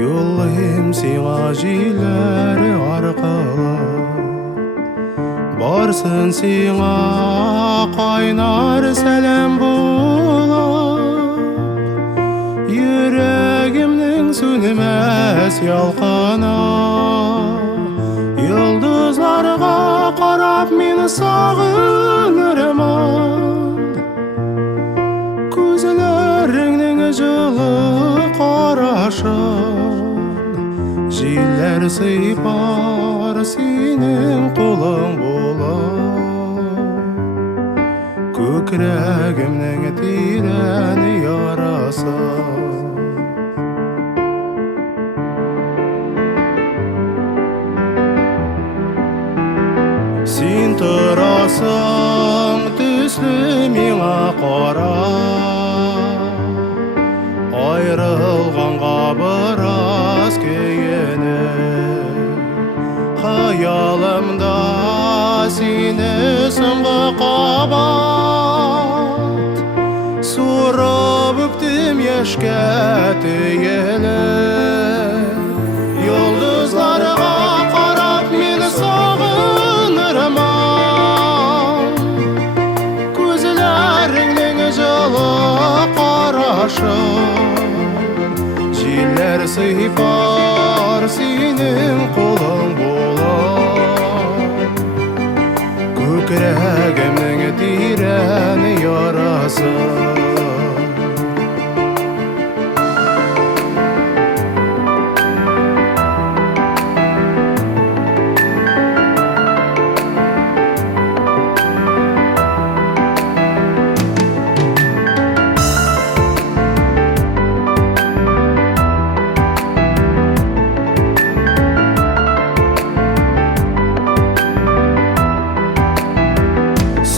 Yollayım siңа җилләр аркылы, барсын сиңа кайнар сәлам булып. Йөрәгемнең сүнмәс ялкына, йолдызларга карап мин сагынырмын. Күзләреңнең җылы карашын җилләр сыйпар синең кулың булып. Күкрәгемнең тирән ярасы, син торасың төсле миңа карап. Аерылганга бераз көйгәнем, хаялымда сине соңгы кабат. Сурап үптем яшькә төялеп, йолдызларга карап мин сагынырмын. Күзләреңнең җылы карашын җилләр сыйпар синең кулың булып. Күкрәгемнең тирән ярасы,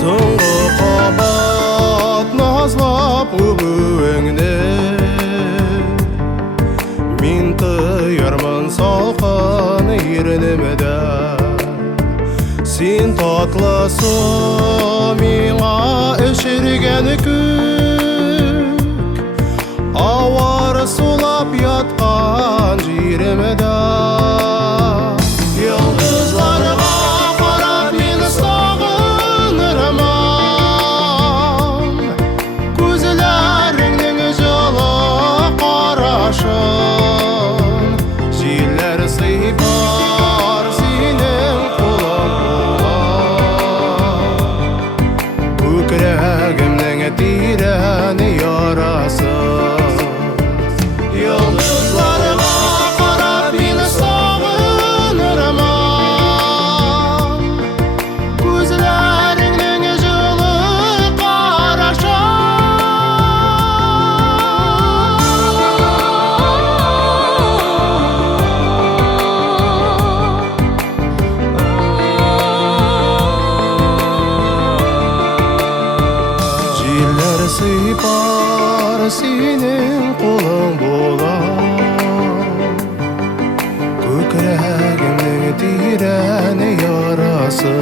соңгы кабат назлап үбүеңне мин тыярмын салкын иренемдә. Син татлысы миңа эчергән күк, авыр сулап яткан җиремдә. Йолдызларга карап мин сагынырмын. Күзләреңнең җылы карашын җилләр сыйпар синең кулың булып. Күкрәгемнең тирән ярасы, йолдызларга карап мин сагынырмын. Күзләреңнең җылы карашын җилләр сыйпар синең кулың булып. Күкрәгемнең тирән ярасы.